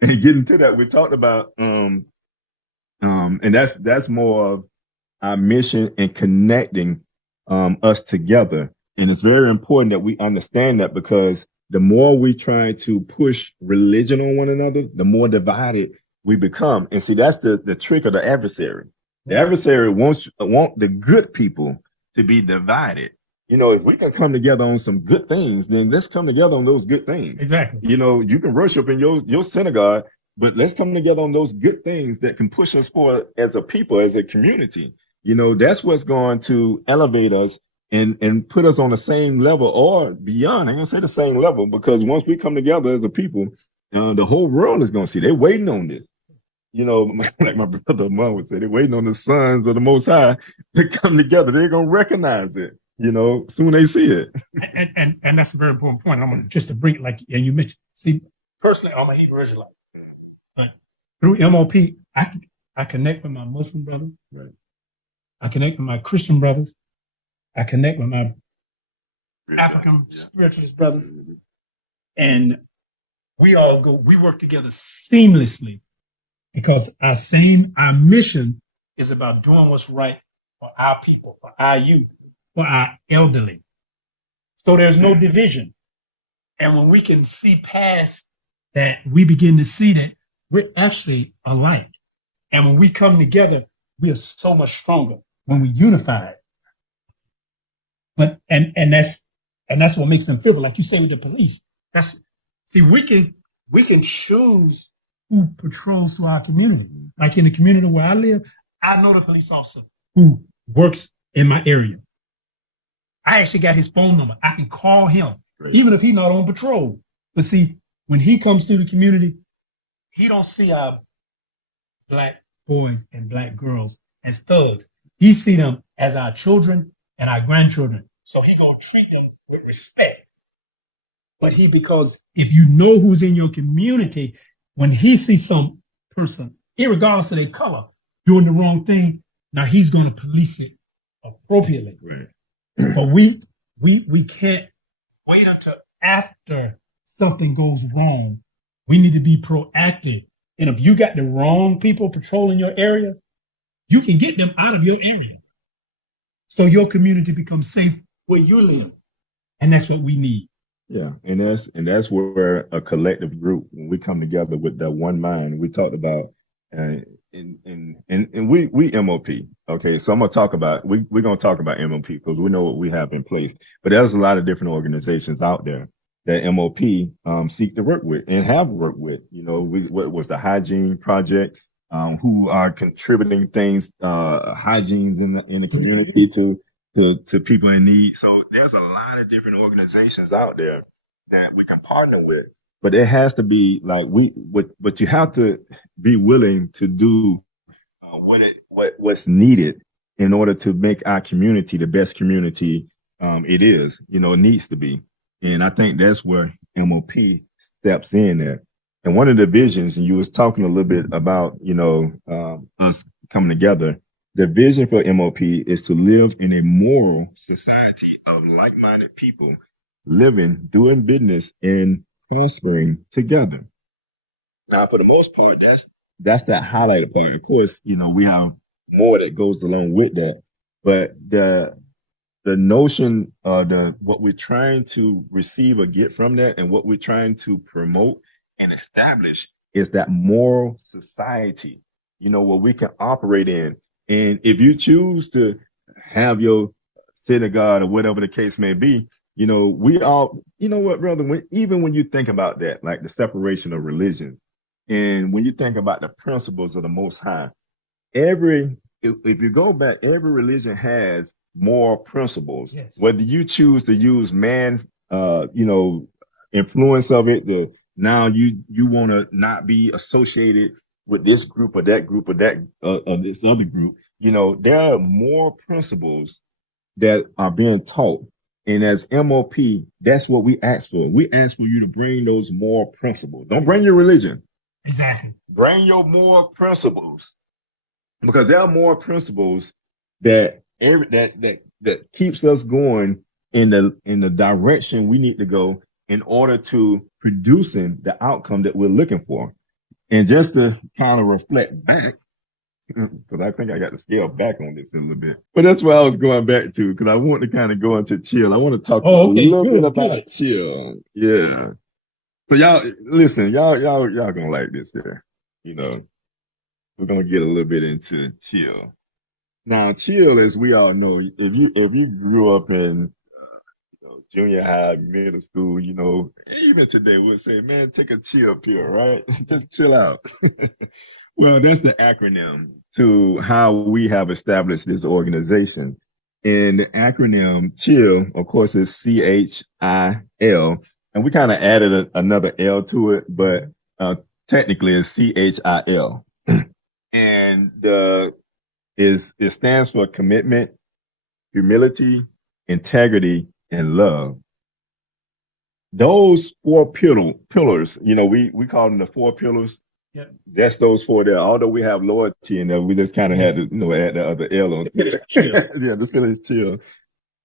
and getting to that, we talked about and that's more of our mission and connecting us together. And it's very important that we understand that because the more we try to push religion on one another, the more divided we become. And see, that's the trick of the adversary. The adversary want the good people to be divided. You know, if we can come together on some good things, then let's come together on those good things. Exactly. You know, you can worship in your synagogue, but let's come together on those good things that can push us forward as a people, as a community. You know, that's what's going to elevate us and put us on the same level or beyond. I'm gonna say the same level because once we come together as a people, the whole world is gonna see. They're waiting on this. You know, like my brother mom would say, they're waiting on the sons of the Most High to come together. They're gonna recognize it. You know, soon they see it. And that's a very important point. I'm gonna just to bring it like and you mentioned. See, personally, I'm a Hebrew Israelite, but through MOP, I connect with my Muslim brothers. Right. I connect with my Christian brothers. I connect with my African spiritualist brothers, and we work together seamlessly because our mission is about doing what's right for our people, for our youth, for our elderly. So there's no division. And when we can see past that, we begin to see that we're actually alike. And when we come together, we are so much stronger when we unify. But and that's what makes them feel like you say with the police. We can choose who patrols through our community. Like in the community where I live, I know the police officer who works in my area. I actually got his phone number. I can call him, even if he's not on patrol. But see, when he comes through the community, he don't see our black boys and black girls as thugs. He see them as our children and our grandchildren. So he gonna treat them with respect. But because if you know who's in your community, when he sees some person, irregardless of their color, doing the wrong thing, now he's gonna police it appropriately. Right. But we can't wait until after something goes wrong. We need to be proactive. And if you got the wrong people patrolling your area, you can get them out of your area. So your community becomes safe where you live. And that's what we need. Yeah, and that's where a collective group, when we come together with that one mind, we talked about and we MOP. Okay, so I'm gonna talk about we're gonna talk about MOP because we know what we have in place. But there's a lot of different organizations out there that MOP seek to work with and have worked with. You know, we work with the Hygiene Project, who are contributing things, hygienes in the community to people in need. So there's a lot of different organizations out there that we can partner with. But it has to be like but you have to be willing to do what's needed in order to make our community the best community it is. You know, it needs to be. And I think that's where MOP steps in there. And one of the visions, and you was talking a little bit about, you know, us coming together. The vision for MOP is to live in a moral society of like-minded people living, doing business, and prospering together. Now, for the most part, that's that highlight part. Of course, you know, we have more that goes along with that, but the notion the what we're trying to receive or get from that and what we're trying to promote and establish is that moral society, you know, where we can operate in. And if you choose to have your synagogue or whatever the case may be, you know, we all, you know what, brother, even when you think about that, like the separation of religion, and when you think about the principles of the Most High, if you go back, every religion has moral principles. Yes. Whether you choose to use man, you know, influence of it, now you want to not be associated with this group or that group or that this other group. You know, there are more principles that are being taught. And as MOP, that's what we ask for. We ask for you to bring those moral principles. Don't bring your religion. Exactly. Bring your moral principles. Because there are more principles that keeps us going in the direction we need to go in order to producing the outcome that we're looking for. And just to kind of reflect back, because I think I got to scale back on this a little bit. But that's where I was going back to, because I want to kind of go into chill. I want to talk a little bit about chill. Yeah. So y'all listen, y'all gonna like this here. You know, we're gonna get a little bit into chill. Now, chill, as we all know, if you grew up in junior high, middle school, even today we'll say, man, take a chill pill, right? Just chill out. Well, that's the acronym to how we have established this organization. And the acronym CHILL, of course, is CHIL. And we kind of added another L to it, but technically it's CHIL. And it stands for commitment, humility, integrity, and love. Those four pillars, we call them the four pillars. Yep. That's those four there. Although we have loyalty in there, we just kind of had to, add the other L on. Yeah, the feelings chill.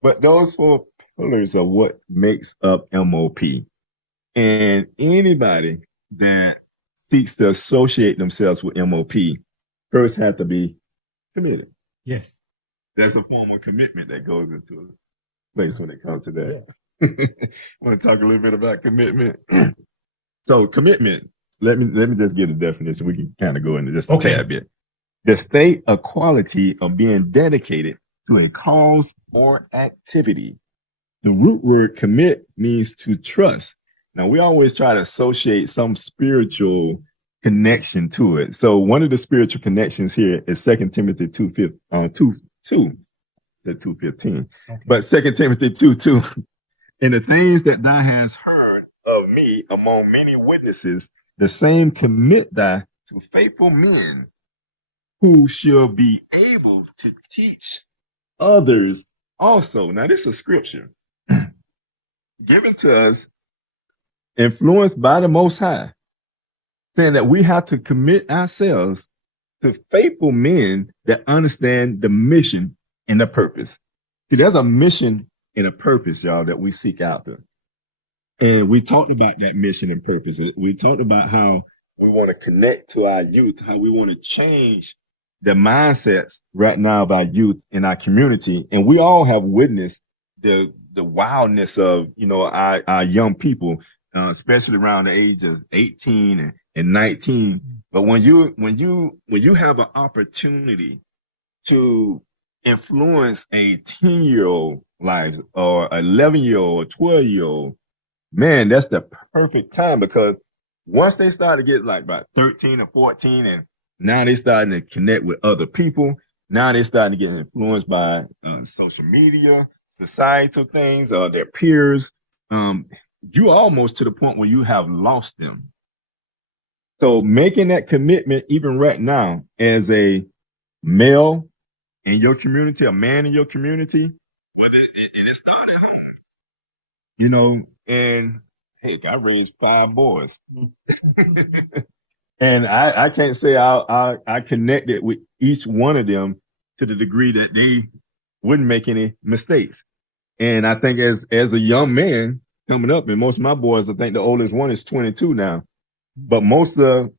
But those four pillars are what makes up MOP. And anybody that seeks to associate themselves with MOP first have to be committed. Yes. There's a form of commitment that goes into place when it comes to that. Yeah. Want to talk a little bit about commitment? So commitment, let me just give a definition. We can kind of go into just a tad bit. The state of quality of being dedicated to a cause or activity. The root word commit means to trust. Now we always try to associate some spiritual connection to it. So one of the spiritual connections here is 2 Timothy 2:15. But 2 Timothy 2:2. And the things that thou hast heard of me among many witnesses, the same commit thou to faithful men who shall be able to teach others also. Now, this is scripture given to us, influenced by the Most High, saying that we have to commit ourselves to faithful men that understand the mission and the purpose. See, there's a mission and a purpose, y'all, that we seek after. And we talked about that mission and purpose. We talked about how we want to connect to our youth, how we want to change the mindsets right now of our youth in our community. And we all have witnessed the wildness of, our young people, especially around the age of 18 and 19. But when you have an opportunity to influence a 10-year-old life or 11-year-old or 12-year-old, man, that's the perfect time, because once they start to get like about 13 or 14, and now they starting to connect with other people, now they starting to get influenced by social media, societal things, their peers. You almost to the point where you have lost them. So making that commitment, even right now, as a male in your community, a man in your community, whether it started at home, and heck, I raised 5 boys. And I can't say I connected with each one of them to the degree that they wouldn't make any mistakes. And I think as a young man coming up, and most of my boys, I think the oldest one is 22 now, but most of,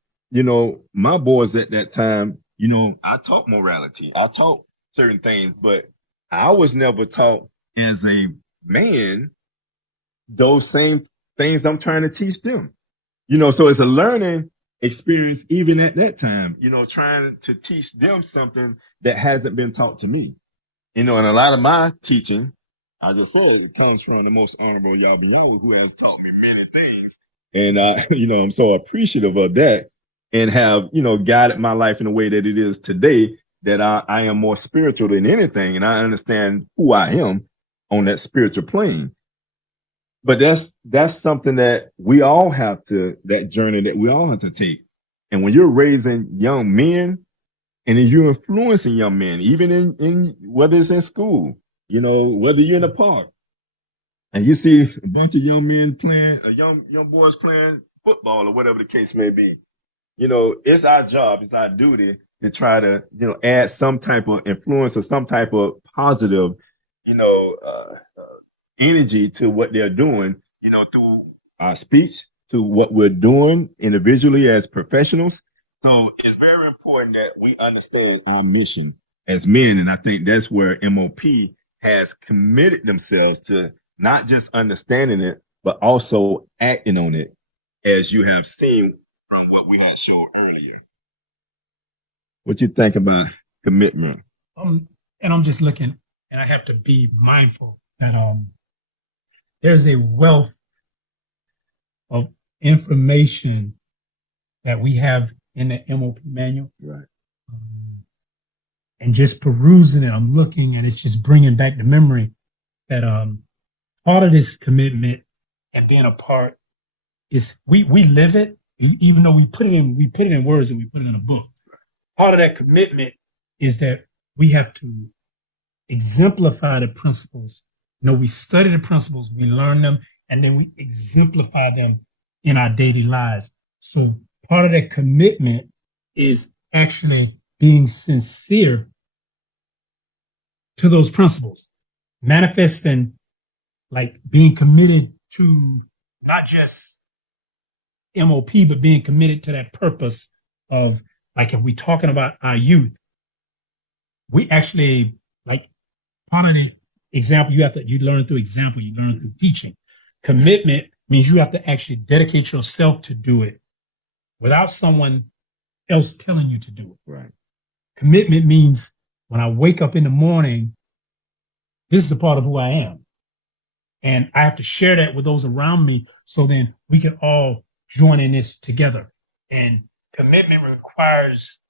my boys at that time, I taught morality. I taught certain things, but I was never taught as a man those same things I'm trying to teach them. So it's a learning experience even at that time, trying to teach them something that hasn't been taught to me. And a lot of my teaching, as I said, comes from the most honorable Yahweh, who has taught me many things. And I'm so appreciative of that, and have, guided my life in a way that it is today, that I am more spiritual than anything, and I understand who I am on that spiritual plane. But that's something that we all have to, that journey that we all have to take. And when you're raising young men, and then you're influencing young men, even in whether it's in school, whether you're in the park, and you see a bunch of young men playing, young boys playing football or whatever the case may be, it's our job, it's our duty to try to, add some type of influence or some type of positive, energy to what they're doing, through our speech, to what we're doing individually as professionals. So it's very important that we understand our mission as men. And I think that's where MOP has committed themselves to not just understanding it, but also acting on it, as you have seen from what we had showed earlier. What you think about commitment? And I'm just looking, and I have to be mindful that there's a wealth of information that we have in the MOP manual. Right. And just perusing it, I'm looking, and it's just bringing back the memory that part of this commitment and being a part is we live it, even though we put it in words and we put it in a book. Part of that commitment is that we have to exemplify the principles. You know, we study the principles, we learn them, and then we exemplify them in our daily lives. So part of that commitment is actually being sincere to those principles, manifesting, like being committed to not just MOP, but being committed to that purpose of, like, if we're talking about our youth, we actually, like, part of the example, you learn through example, you learn through teaching. Commitment means you have to actually dedicate yourself to do it without someone else telling you to do it. Right. Commitment means when I wake up in the morning, this is a part of who I am. And I have to share that with those around me so then we can all join in this together. And commitment requires,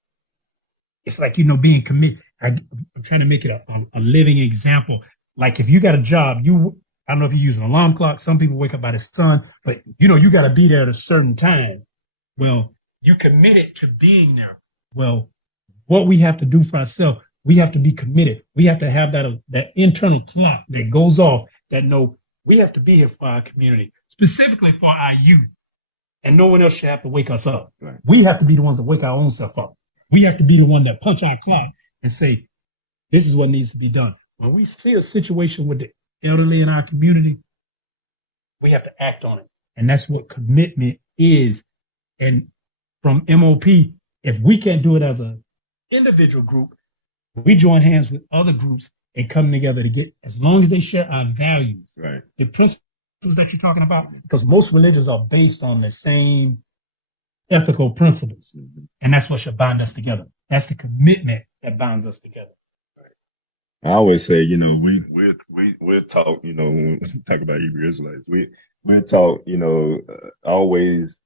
it's like, being committed. I'm trying to make it a living example. Like if you got a job, I don't know if you use an alarm clock. Some people wake up by the sun, but you got to be there at a certain time. Well, you committed to being there. Well, what we have to do for ourselves, we have to be committed. We have to have that internal clock that goes off that we have to be here for our community, specifically for our youth. And no one else should have to wake us up. Right. We have to be the ones that wake our own self up. We have to be the one that punch our clock and say, this is what needs to be done. When we see a situation with the elderly in our community, we have to act on it. And that's what commitment is. And from MOP, if we can't do it as an individual group, we join hands with other groups and come together to get, as long as they share our values. Right. The principles that you're talking about, because most religions are based on the same ethical principles. Mm-hmm. And that's what should bind us together. That's the commitment that binds us together. I always say, we're taught, when we talk about Hebrew Israelites, we're taught, always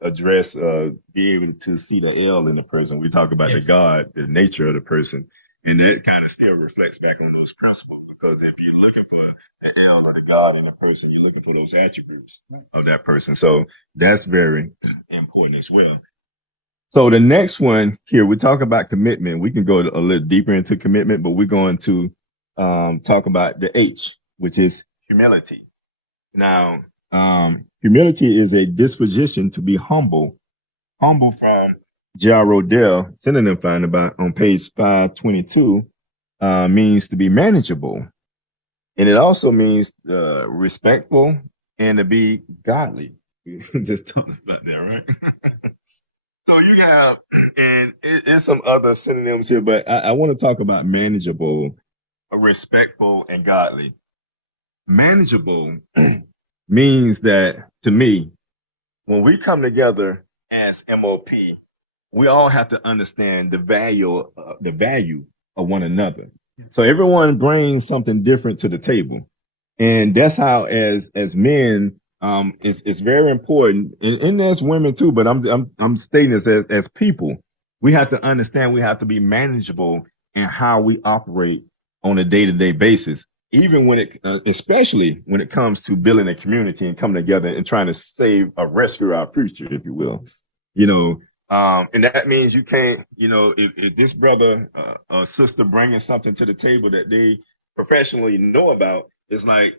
address, be able to see the L in the person. We talk about Yes. the God, the nature of the person, and it kind of still reflects back on those principles. Because if you're looking for the L or the God in a person, you're looking for those attributes of that person. So that's very important as well. So the next one here, we talk about commitment. We can go a little deeper into commitment, but we're going to talk about the H, which is humility. Now, humility is a disposition to be humble. Humble from J.R. Rodell, synonym find about on page 522, means to be manageable. And it also means respectful and to be godly. Just talking about that, right? So you have, and some other synonyms here, but I want to talk about manageable, respectful, and godly. Manageable means that, to me, when we come together as MOP, we all have to understand the value of one another. So everyone brings something different to the table, and that's how, as men, it's very important, and there's women too. But I'm stating this as people. We have to understand. We have to be manageable in how we operate on a day-to-day basis. Even when especially when it comes to building a community and coming together and trying to rescue our future, if you will, and that means you can't, if this brother or sister bringing something to the table that they professionally know about, it's like,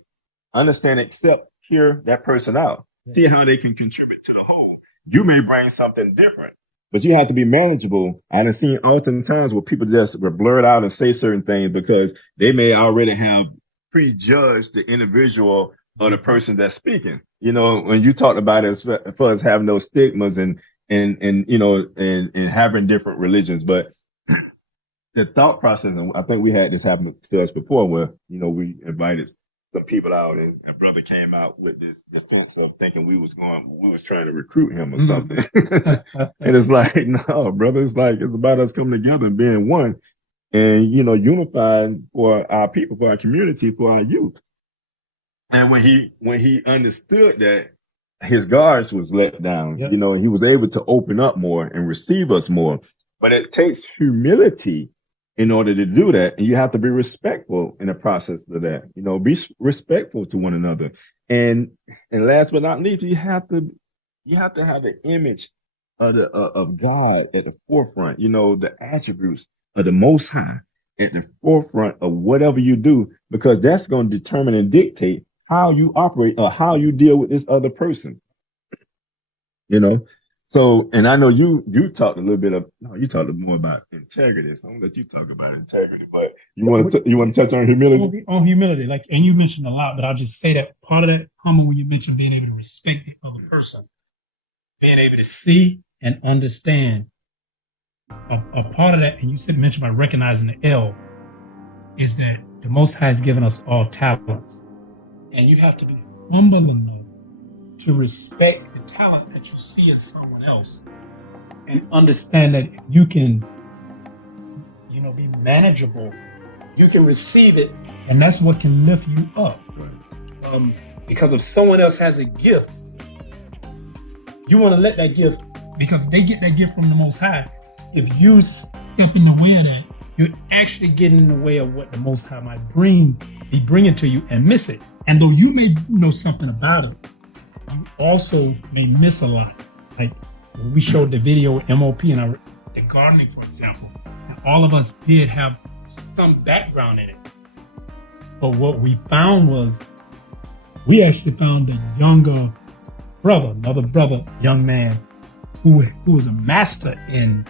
understand, accept, hear that person out, see how they can contribute to the whole. You may bring something different, but you have to be manageable. I've seen oftentimes where people just blurt out and say certain things because they may already have prejudged the individual of the person that's speaking. You know, when you talked about it as far as having those stigmas and you know and having different religions, but the thought process, and I think we had this happen to us before, where you know we invited some people out, and a brother came out with this defense of thinking we was trying to recruit him or something, and it's like, no, brother, it's like it's about us coming together and being one, and you know, unifying for our people, for our community, for our youth. And when he understood that, his guards was let down, Yep. you know, and he was able to open up more and receive us more. But it takes humility in order to do that, and you have to be respectful in the process of that. You know, be respectful to one another. And last but not least, you have to have the image of God at the forefront. You know, the attributes of the Most High at the forefront of whatever you do, because that's going to determine and dictate how you operate or how you deal with this other person. You know, so and I know you talked a little bit of no, you talked more about integrity. So I'm gonna let you talk about integrity, but you want to touch on humility? On humility, like, and you mentioned a lot, but I'll just say that part of that comment when you mentioned being able to respect the other person, being able to see and understand a part of that, and you said mentioned about recognizing the L, is that the Most High has given us all talents, and you have to be humble enough to respect the talent that you see in someone else, and understand that if you can, you know, be manageable, you can receive it, and that's what can lift you up. Because if someone else has a gift, you want to let that gift, because they get that gift from the Most High. If you step in the way of that, you're actually getting in the way of what the Most High might be bringing to you and miss it. And though you may know something about it, you also may miss a lot. Like when we showed the video with MOP and the gardening, for example, and all of us did have some background in it. But what we found was, we actually found a younger brother, another brother, young man, who was a master in,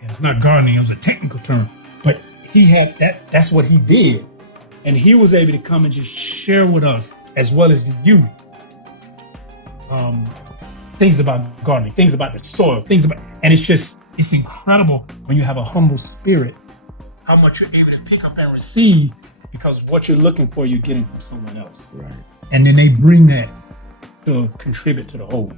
and it's not gardening, it was a technical term, but he had that's what he did. And he was able to come and just share with us, as well as the youth, things about gardening, things about the soil, and it's incredible when you have a humble spirit, how much you're able to pick up and receive, because what you're looking for, you're getting from someone else. Right. And then they bring that to contribute to the whole.